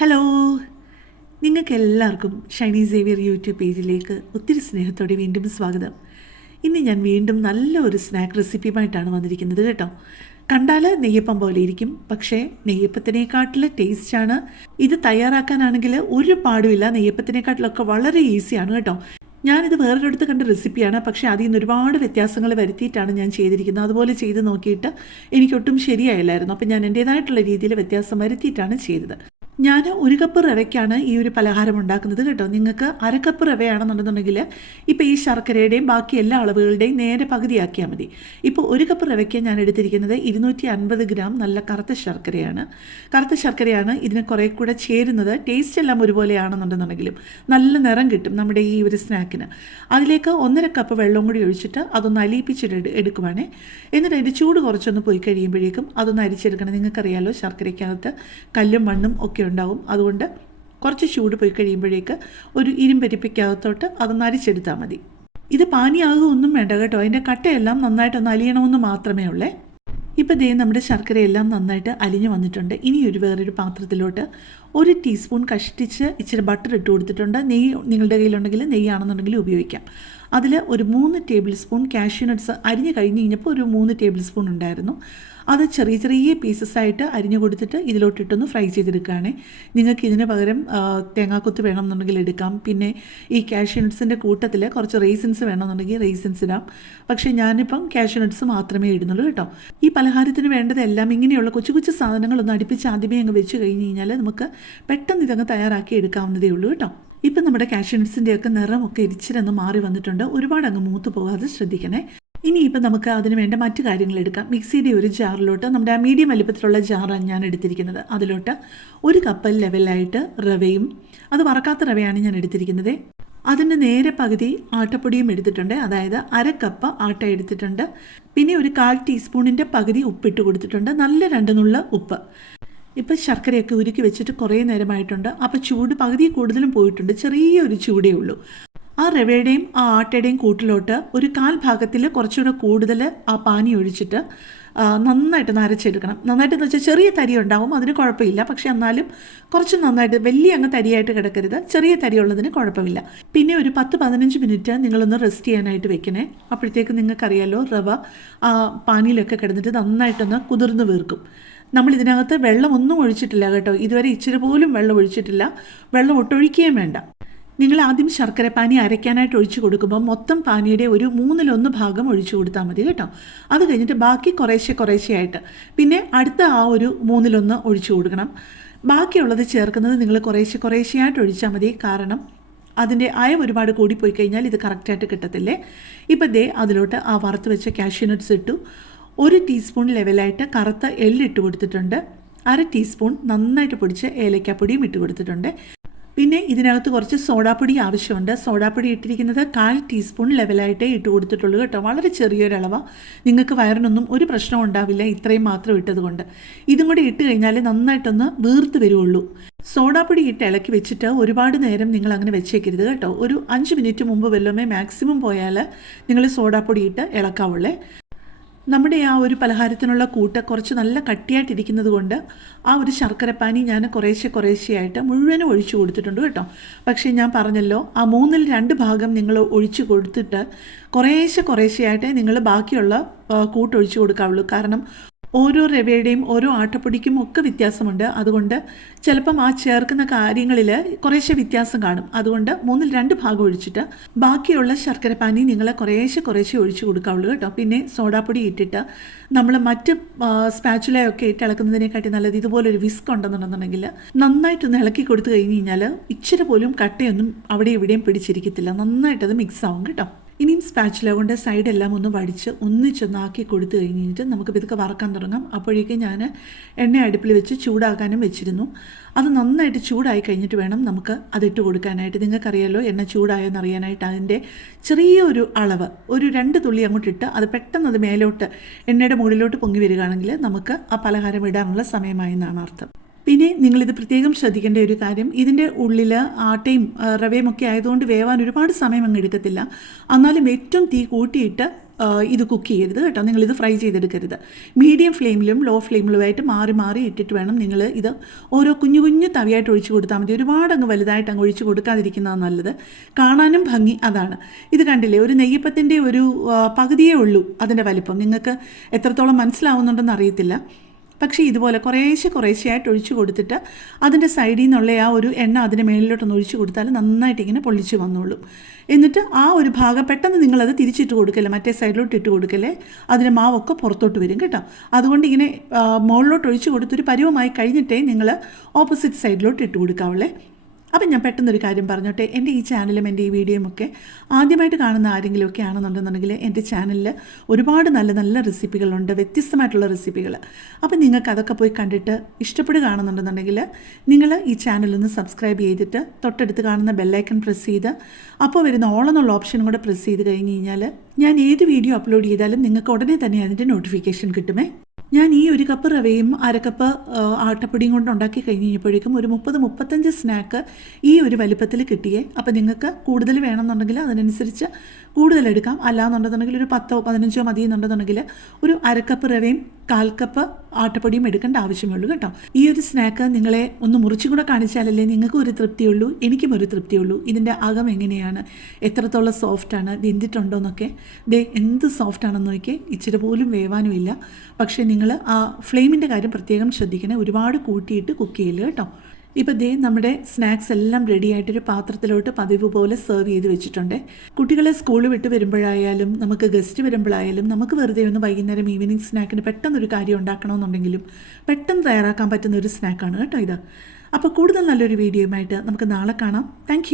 Hello നിങ്ങൾക്ക് എല്ലാവർക്കും Shiny Xavier YouTube പേജിലേക്ക് ഒത്തിരി സ്നേഹത്തോടെ വീണ്ടും സ്വാഗതം. ഇന്ന് ഞാൻ വീണ്ടും നല്ല ഒരു സ്നാക്ക് റെസിപ്പിയുമായിട്ടാണ് വന്നിരിക്കുന്നത് കേട്ടോ. കണ്ടാൽ നെയ്യപ്പം പോലെ ഇരിക്കും പക്ഷേ നെയ്യപ്പത്തിനേക്കാട്ടിൽ ടേസ്റ്റാണ്. ഇത് തയ്യാറാക്കാനാണെങ്കിൽ ഒരു പാടുമില്ല നെയ്യപ്പത്തിനേക്കാട്ടിലൊക്കെ വളരെ ഈസിയാണ് കേട്ടോ. ഞാനിത് വേറൊരിടത്ത് കണ്ട റെസിപ്പിയാണ് പക്ഷേ അതിൽ നിന്ന് ഒരുപാട് വ്യത്യാസങ്ങൾ വരുത്തിയിട്ടാണ് ഞാൻ ചെയ്തിരിക്കുന്നത്. അതുപോലെ ചെയ്ത് നോക്കിയിട്ട് എനിക്കൊട്ടും ശരിയായില്ലായിരുന്നു. അപ്പം ഞാൻ എന്റേതായിട്ടുള്ള രീതിയിൽ വ്യത്യാസം വരുത്തിയിട്ടാണ് ചെയ്തത്. ഞാൻ ഒരു കപ്പ് റവയ്ക്കാണ് ഈ ഒരു പലഹാരം ഉണ്ടാക്കുന്നത് കേട്ടോ. നിങ്ങൾക്ക് അരക്കപ്പ് കപ്പ് റവയാണെന്നുണ്ടെന്നുണ്ടെങ്കിൽ ഇപ്പോൾ ഈ ശർക്കരയുടെയും ബാക്കി എല്ലാ അളവുകളുടെയും നേരെ പകുതിയാക്കിയാൽ മതി. ഇപ്പോൾ ഒരു കപ്പ് റവയ്ക്ക് ഞാൻ എടുത്തിരിക്കുന്നത് ഇരുന്നൂറ്റി അൻപത് ഗ്രാം നല്ല കറുത്ത ശർക്കരയാണ്. കറുത്ത ശർക്കരയാണ് ഇതിന് കുറേ കൂടെ ചേരുന്നത്. ടേസ്റ്റ് എല്ലാം ഒരുപോലെയാണെന്നുണ്ടെന്നുണ്ടെങ്കിലും നല്ല നിറം കിട്ടും നമ്മുടെ ഈ ഒരു സ്നാക്കിന് അതിലേക്ക് ഒന്നര കപ്പ് വെള്ളം കൂടി ഒഴിച്ചിട്ട് അതൊന്ന് അലിയിപ്പിച്ചിട്ട് എടുക്കുവാണേ. എന്നിട്ട് അതിന്റെ ചൂട് കുറച്ചൊന്ന് പോയി കഴിയുമ്പോഴേക്കും അതൊന്ന് അരിച്ചെടുക്കണം. നിങ്ങൾക്കറിയാലോ ശർക്കരയ്ക്കകത്ത് കല്ലും മണ്ണും ഒക്കെ ഉണ്ടാവും. അതുകൊണ്ട് കുറച്ച് ചൂട് പോയി കഴിയുമ്പോഴേക്ക് ഒരു ഇരുമ്പരിപ്പിക്കകത്തോട്ട് അത് നരിച്ചെടുത്താൽ മതി. ഇത് പാനിയാകുമൊന്നും വേണ്ട കേട്ടോ. അതിന്റെ കട്ടയെല്ലാം നന്നായിട്ടൊന്ന് അലിയണമെന്ന് മാത്രമേ ഉള്ളേ. ഇപ്പം ദേ നമ്മുടെ ശർക്കരയെല്ലാം നന്നായിട്ട് അലിഞ്ഞു വന്നിട്ടുണ്ട്. ഇനി ഒരു വേറൊരു പാത്രത്തിലോട്ട് ഒരു ടീസ്പൂൺ കഷ്ടിച്ച് ഇച്ചിരി ബട്ടർ ഇട്ട് കൊടുത്തിട്ടുണ്ട്. നെയ്യ് നിങ്ങളുടെ കയ്യിലുണ്ടെങ്കിൽ നെയ്യാണെന്നുണ്ടെങ്കിൽ ഉപയോഗിക്കാം. അതിൽ ഒരു മൂന്ന് ടേബിൾ സ്പൂൺ കാഷ്യൂ നട്ട്സ് അരിഞ്ഞ് കഴിഞ്ഞ് കഴിഞ്ഞപ്പോൾ ഒരു മൂന്ന് ടേബിൾ സ്പൂൺ ഉണ്ടായിരുന്നു. അത് ചെറിയ ചെറിയ പീസസ് ആയിട്ട് അരിഞ്ഞു കൊടുത്തിട്ട് ഇതിലോട്ടിട്ടൊന്ന് ഫ്രൈ ചെയ്തെടുക്കുകയാണേ. നിങ്ങൾക്ക് ഇതിന് പകരം തേങ്ങാക്കൊത്ത് വേണമെന്നുണ്ടെങ്കിൽ എടുക്കാം. പിന്നെ ഈ കാഷ്യൂ നട്ട്സിന്റെ കൂട്ടത്തിൽ കുറച്ച് റേസിൻസ് വേണമെന്നുണ്ടെങ്കിൽ റേസിൻസ് ഇടാം. പക്ഷേ ഞാനിപ്പം കാഷ്യൂ നട്ട്സ് മാത്രമേ ഇടുന്നുള്ളൂ കേട്ടോ. ഈ പലഹാരത്തിന് വേണ്ടതെല്ലാം ഇങ്ങനെയുള്ള കൊച്ചു കൊച്ചു സാധനങ്ങളൊന്ന് അടുപ്പിച്ച് ആദ്യമേ അങ്ങ് വെച്ച് കഴിഞ്ഞ് കഴിഞ്ഞാൽ നമുക്ക് പെട്ടെന്ന് ഇതങ്ങ് തയ്യാറാക്കി എടുക്കാവുന്നതേ ഉള്ളൂ കേട്ടോ. ഇപ്പം നമ്മുടെ കാഷ്യൂ നട്ട്സിന്റെ ഒക്കെ നിറമൊക്കെ ഇരിച്ചിരൊന്ന് മാറി വന്നിട്ടുണ്ട്. ഒരുപാട് അങ്ങ് മൂത്ത് പോകാതെ ശ്രദ്ധിക്കണേ. ഇനിയിപ്പോൾ നമുക്ക് അതിന് വേണ്ട മറ്റു കാര്യങ്ങൾ എടുക്കാം. മിക്സിയുടെ ഒരു ജാറിലോട്ട് നമ്മുടെ ആ മീഡിയം വലിപ്പത്തിലുള്ള ജാറാണ് ഞാൻ എടുത്തിരിക്കുന്നത്. അതിലോട്ട് ഒരു കപ്പൽ ലെവലായിട്ട് റവയും അത് വറക്കാത്ത റവയാണ് ഞാൻ എടുത്തിരിക്കുന്നത്. അതിന്റെ നേരെ പകുതി ആട്ടപ്പൊടിയും എടുത്തിട്ടുണ്ട്. അതായത് അര കപ്പ് ആട്ട എടുത്തിട്ടുണ്ട്. പിന്നെ ഒരു കാൽ ടീസ്പൂണിന്റെ പകുതി ഉപ്പിട്ട് കൊടുത്തിട്ടുണ്ട്. നല്ല രണ്ട് നുള്ള ഉപ്പ്. ഇപ്പം ശർക്കരയൊക്കെ ഉരുക്കി വെച്ചിട്ട് കുറേ നേരമായിട്ടുണ്ട്. അപ്പോൾ ചൂട് പകുതി കൂടുതലും പോയിട്ടുണ്ട്. ചെറിയൊരു ചൂടേ ഉള്ളൂ. ആ റവയുടെയും ആ ആട്ടയുടെയും കൂട്ടിലോട്ട് ഒരു കാൽ ഭാഗത്തിൽ കുറച്ചുകൂടെ കൂടുതൽ ആ പാനി ഒഴിച്ചിട്ട് നന്നായിട്ട് നരച്ചെടുക്കണം നന്നായിട്ട് എന്ന് വെച്ചാൽ ചെറിയ തരി ഉണ്ടാവും അതിന് കുഴപ്പമില്ല. പക്ഷേ എന്നാലും കുറച്ച് നന്നായിട്ട് വലിയ അങ്ങ് തരിയായിട്ട് കിടക്കരുത്. ചെറിയ തരി ഉള്ളതിന് കുഴപ്പമില്ല. പിന്നെ ഒരു പത്ത് പതിനഞ്ച് മിനിറ്റ് നിങ്ങളൊന്ന് റെസ്റ്റ് ചെയ്യാനായിട്ട് വെക്കണേ. അപ്പോഴത്തേക്ക് നിങ്ങൾക്കറിയാലോ റവ ആ പാനിയിലൊക്കെ കിടന്നിട്ട് നന്നായിട്ടൊന്ന് കുതിർന്ന് വീർക്കും. നമ്മൾ ഇതിനകത്ത് വെള്ളം ഒന്നും ഒഴിച്ചിട്ടില്ല കേട്ടോ. ഇതുവരെ ഇച്ചിരി പോലും വെള്ളം ഒഴിച്ചിട്ടില്ല. വെള്ളം ഒട്ടൊഴിക്കുകയും വേണ്ട. നിങ്ങൾ ആദ്യം ശർക്കര പാനി അരയ്ക്കാനായിട്ട് ഒഴിച്ചു കൊടുക്കുമ്പോൾ മൊത്തം പാനിയുടെ ഒരു മൂന്നിലൊന്ന് ഭാഗം ഒഴിച്ചു കൊടുത്താൽ മതി കേട്ടോ. അത് കഴിഞ്ഞിട്ട് ബാക്കി കുറേശ്ശെ കുറേശ്ശെയായിട്ട് പിന്നെ അടുത്ത ആ ഒരു മൂന്നിലൊന്ന് ഒഴിച്ചു കൊടുക്കണം. ബാക്കിയുള്ളത് ചേർക്കുന്നത് നിങ്ങൾ കുറേശ്ശെ കുറേശ്ശെയായിട്ട് ഒഴിച്ചാൽ മതി. കാരണം അതിന്റെ അയവ് ഒരുപാട് കൂടിപ്പോയി കഴിഞ്ഞാൽ ഇത് കറക്റ്റായിട്ട് കിട്ടത്തില്ലേ? ഇപ്പം ദേ അതിലോട്ട് ആ വറുത്ത് വെച്ച കാഷ്യൂ നട്ട്സ് ഇട്ടു. ഒരു ടീസ്പൂൺ ലെവലായിട്ട് കറുത്ത എള്ളിട്ട് കൊടുത്തിട്ടുണ്ട്. അര ടീസ്പൂൺ നന്നായിട്ട് പൊടിച്ച് ഏലക്കാപ്പൊടിയും ഇട്ട് കൊടുത്തിട്ടുണ്ട്. പിന്നെ ഇതിനകത്ത് കുറച്ച് സോഡാപ്പൊടി ആവശ്യമുണ്ട്. സോഡാപ്പൊടി ഇട്ടിരിക്കുന്നത് കാൽ ടീസ്പൂൺ ലെവലായിട്ടേ ഇട്ട് കൊടുത്തിട്ടുള്ളൂ കേട്ടോ. വളരെ ചെറിയൊരളവ്. നിങ്ങൾക്ക് വയറിനൊന്നും ഒരു പ്രശ്നവും ഉണ്ടാവില്ല. ഇത്രയും മാത്രം ഇട്ടതുകൊണ്ട് ഇതും കൂടി ഇട്ട് കഴിഞ്ഞാൽ നന്നായിട്ടൊന്ന് വീർത്ത് വരുള്ളൂ സോഡാപ്പൊടി ഇട്ട് ഇളക്കി വെച്ചിട്ട് ഒരുപാട് നേരം നിങ്ങൾ അങ്ങനെ വെച്ചേക്കരുത് കേട്ടോ. ഒരു അഞ്ച് മിനിറ്റ് മുമ്പ് വല്ലോമേ മാക്സിമം പോയാൽ നിങ്ങൾ സോഡാപ്പൊടി ഇട്ട് ഇളക്കാവുള്ളേ. നമ്മുടെ ആ ഒരു പലഹാരത്തിനുള്ള കൂട്ട് കുറച്ച് നല്ല കട്ടിയായിട്ടിരിക്കുന്നത് കൊണ്ട് ആ ഒരു ശർക്കരപ്പാനി ഞാൻ കുറേശ്ശെ കുറേശ്ശെയായിട്ട് മുഴുവനും ഒഴിച്ചു കൊടുത്തിട്ടുണ്ട് കേട്ടോ. പക്ഷേ ഞാൻ പറഞ്ഞല്ലോ ആ മൂന്നിൽ രണ്ട് ഭാഗം നിങ്ങൾ ഒഴിച്ചു കൊടുത്തിട്ട് കുറേശ്ശെ കുറേശ്ശെയായിട്ട് നിങ്ങൾ ബാക്കിയുള്ള കൂട്ടൊഴിച്ചു കൊടുക്കാവുള്ളൂ. കാരണം ഓരോ രവയുടെയും ഓരോ ആട്ടപ്പൊടിക്കും ഒക്കെ വ്യത്യാസമുണ്ട്. അതുകൊണ്ട് ചിലപ്പം ആ ചേർക്കുന്ന കാര്യങ്ങളിൽ കുറേശ്ശെ വ്യത്യാസം കാണും. അതുകൊണ്ട് മൂന്നിൽ രണ്ട് ഭാഗം ഒഴിച്ചിട്ട് ബാക്കിയുള്ള ശർക്കര പാനി നിങ്ങൾ കുറേശ്ശെ കുറേശ്ശെ ഒഴിച്ചു കൊടുക്കാവുള്ളൂ കേട്ടോ. പിന്നെ സോഡാപ്പൊടി ഇട്ടിട്ട് നമ്മൾ മറ്റ് സ്പാച്ചുലയൊക്കെ ഇട്ട് ഇളക്കുന്നതിനെക്കാട്ടി നല്ലത് ഇതുപോലൊരു വിസ്ക് ഉണ്ടെന്നുണ്ടെന്നുണ്ടെങ്കിൽ നന്നായിട്ടൊന്ന് ഇളക്കി കൊടുത്തു കഴിഞ്ഞ് കഴിഞ്ഞാൽ ഇച്ചിരി പോലും കട്ടയൊന്നും അവിടെ ഇവിടെയും പിടിച്ചിരിക്കത്തില്ല. നന്നായിട്ടത് മിക്സ് ആവും കേട്ടോ. ഇനിയും സ്പാച്ചില കൊണ്ട് സൈഡെല്ലാം ഒന്ന് വടിച്ച് ഒന്നിച്ചൊന്നാക്കി കൊടുത്തു കഴിഞ്ഞിട്ട് നമുക്ക് ഇതൊക്കെ വറക്കാൻ തുടങ്ങാം. അപ്പോഴേക്കും ഞാൻ എണ്ണ അടുപ്പിൽ വെച്ച് ചൂടാക്കാനും വെച്ചിരുന്നു. അത് നന്നായിട്ട് ചൂടായി കഴിഞ്ഞിട്ട് വേണം നമുക്ക് അതിട്ട് കൊടുക്കാനായിട്ട്. നിങ്ങൾക്കറിയാലോ എണ്ണ ചൂടായോ അറിയാനായിട്ട് അതിന്റെ ചെറിയൊരു അളവ് ഒരു രണ്ട് തുള്ളി അങ്ങോട്ട് ഇട്ട് അത് പെട്ടെന്ന് അത് മേലോട്ട് എണ്ണയുടെ മുകളിലോട്ട് പൊങ്ങി വരികയാണെങ്കിൽ നമുക്ക് ആ പലഹാരം ഇടാനുള്ള സമയമായി എന്നാണ് അർത്ഥം. പിന്നെ നിങ്ങളിത് പ്രത്യേകം ശ്രദ്ധിക്കേണ്ട ഒരു കാര്യം ഇതിന്റെ ഉള്ളിൽ ആട്ടയും റവയും ഒക്കെ ആയതുകൊണ്ട് വേവാൻ ഒരുപാട് സമയം അങ്ങ് എടുക്കത്തില്ല. എന്നാലും ഏറ്റവും തീ കൂട്ടിയിട്ട് ഇത് കുക്ക് ചെയ്യരുത് കേട്ടോ. നിങ്ങളിത് ഫ്രൈ ചെയ്തെടുക്കരുത്. മീഡിയം ഫ്ലെയിമിലും ലോ ഫ്ലെയിമിലുമായിട്ട് മാറി മാറി ഇട്ടിട്ട് വേണം നിങ്ങൾ ഇത് ഓരോ കുഞ്ഞു കുഞ്ഞു തവിയായിട്ട് ഒഴിച്ചു കൊടുത്താൽ മതി. ഒരുപാട് അങ്ങ് വലുതായിട്ട് അങ്ങ് ഒഴിച്ചു കൊടുക്കാതിരിക്കുന്നതാണ് നല്ലത്. കാണാനും ഭംഗി അതാണ്. ഇത് കണ്ടില്ലേ ഒരു നെയ്യപ്പത്തിന്റെ ഒരു പകുതിയേ ഉള്ളൂ അതിന്റെ വലിപ്പം. നിങ്ങൾക്ക് എത്രത്തോളം മനസ്സിലാവുന്നുണ്ടെന്ന് അറിയത്തില്ല. പക്ഷേ ഇതുപോലെ കുറേശ്ശെ കുറേശ്ശെയായിട്ട് ഒഴിച്ചു കൊടുത്തിട്ട് അതിന്റെ സൈഡിൽ നിന്നുള്ള ആ ഒരു എണ്ണ അതിന്റെ മേളിലോട്ടൊന്ന് ഒഴിച്ചു കൊടുത്താൽ നന്നായിട്ട് ഇങ്ങനെ പൊള്ളിച്ച് വന്നോളൂ. എന്നിട്ട് ആ ഒരു ഭാഗം പെട്ടെന്ന് നിങ്ങളത് തിരിച്ചിട്ട് കൊടുക്കല്ലേ? മറ്റേ സൈഡിലോട്ട് ഇട്ട് കൊടുക്കല്ലേ? അതിന്റെ മാവൊക്കെ പുറത്തോട്ട് വരും കേട്ടോ. അതുകൊണ്ട് ഇങ്ങനെ മുകളിലോട്ട് ഒഴിച്ചു കൊടുത്തൊരു പരുവമായി കഴിഞ്ഞിട്ടേ നിങ്ങൾ ഓപ്പോസിറ്റ് സൈഡിലോട്ട് ഇട്ട് കൊടുക്കാവുള്ളേ അപ്പം ഞാൻ പെട്ടെന്നൊരു കാര്യം പറഞ്ഞോട്ടെ. എന്റെ ഈ ചാനലും എന്റെ ഈ വീഡിയോയും ഒക്കെ ആദ്യമായിട്ട് കാണുന്ന ആരെങ്കിലുമൊക്കെ ആണെന്നുണ്ടെന്നുണ്ടെങ്കിൽ എന്റെ ചാനലിൽ ഒരുപാട് നല്ല നല്ല റെസിപ്പികളുണ്ട്. വ്യത്യസ്തമായിട്ടുള്ള റെസിപ്പികൾ. അപ്പം നിങ്ങൾക്ക് അതൊക്കെ പോയി കണ്ടിട്ട് ഇഷ്ടപ്പെടുകയാണെന്നുണ്ടെന്നുണ്ടെങ്കിൽ നിങ്ങൾ ഈ ചാനലൊന്ന് സബ്സ്ക്രൈബ് ചെയ്തിട്ട് തൊട്ടടുത്ത് കാണുന്ന ബെല്ലൈക്കൺ പ്രസ് ചെയ്ത് അപ്പോൾ വരുന്ന ഓൾ എന്നുള്ള ഓപ്ഷനും കൂടെ പ്രസ് ചെയ്ത് കഴിഞ്ഞ് കഴിഞ്ഞാൽ ഞാൻ ഏത് വീഡിയോ അപ്ലോഡ് ചെയ്താലും നിങ്ങൾക്ക് ഉടനെ തന്നെ അതിന്റെ നോട്ടിഫിക്കേഷൻ കിട്ടുമേ. ഞാൻ ഈ ഒരു കപ്പ് റവയും അരക്കപ്പ് ആട്ടപ്പൊടിയും കൊണ്ട് ഉണ്ടാക്കി കഴിഞ്ഞ് കഴിഞ്ഞപ്പോഴേക്കും ഒരു മുപ്പത് മുപ്പത്തഞ്ച് സ്നാക്ക് ഈ ഒരു വലിപ്പത്തിൽ കിട്ടിയേ. അപ്പോൾ നിങ്ങൾക്ക് കൂടുതൽ വേണമെന്നുണ്ടെങ്കിൽ അതിനനുസരിച്ച് കൂടുതൽ എടുക്കാം. അല്ലാന്നുണ്ടെന്നുണ്ടെങ്കിൽ ഒരു പത്തോ പതിനഞ്ചോ മതി എന്നുണ്ടെന്നുണ്ടെങ്കിൽ ഒരു അരക്കപ്പ് റവയും കാൽ കപ്പ് ആട്ടപ്പൊടിയും എടുക്കേണ്ട ആവശ്യമുള്ളൂ കേട്ടോ. ഈ ഒരു സ്നാക്ക് നിങ്ങളെ ഒന്ന് മുറിച്ചും കൂടെ കാണിച്ചാലല്ലേ നിങ്ങൾക്കും ഒരു തൃപ്തിയുള്ളൂ എനിക്കും ഒരു തൃപ്തിയുള്ളൂ. ഇതിന്റെ അകം എങ്ങനെയാണ് എത്രത്തോളം സോഫ്റ്റാണ് വെന്തിട്ടുണ്ടോ എന്നൊക്കെ. ദേ എന്ത് സോഫ്റ്റ് ആണെന്ന് നോക്കിയേ ഇച്ചിരി പോലും വേവാനും ഇല്ല. പക്ഷേ നിങ്ങൾ ആ ഫ്ലെയിമിന്റെ കാര്യം പ്രത്യേകം ശ്രദ്ധിക്കണേ. ഒരുപാട് കൂട്ടിയിട്ട് കുക്ക് ചെയ്യില്ല കേട്ടോ. ഇപ്പോൾ ദേ നമ്മുടെ സ്നാക്സ് എല്ലാം റെഡി ആയിട്ടൊരു പാത്രത്തിലോട്ട് പതിവ് പോലെ സെർവ് ചെയ്ത് വെച്ചിട്ടുണ്ട്. കുട്ടികളെ സ്കൂൾ വിട്ട് വരുമ്പോഴായാലും നമുക്ക് ഗസ്റ്റ് വരുമ്പോഴായാലും നമുക്ക് വെറുതെ ഒന്ന് വൈകുന്നേരം ഈവനിങ് സ്നാക്കിന് പെട്ടെന്നൊരു കാര്യം ഉണ്ടാക്കണമെന്നുണ്ടെങ്കിലും പെട്ടെന്ന് തയ്യാറാക്കാൻ പറ്റുന്ന ഒരു സ്നാക്കാണ് കേട്ടോ ഇത്. അപ്പോൾ കൂടുതൽ നല്ലൊരു വീഡിയോയുമായിട്ട് നമുക്ക് നാളെ കാണാം. താങ്ക്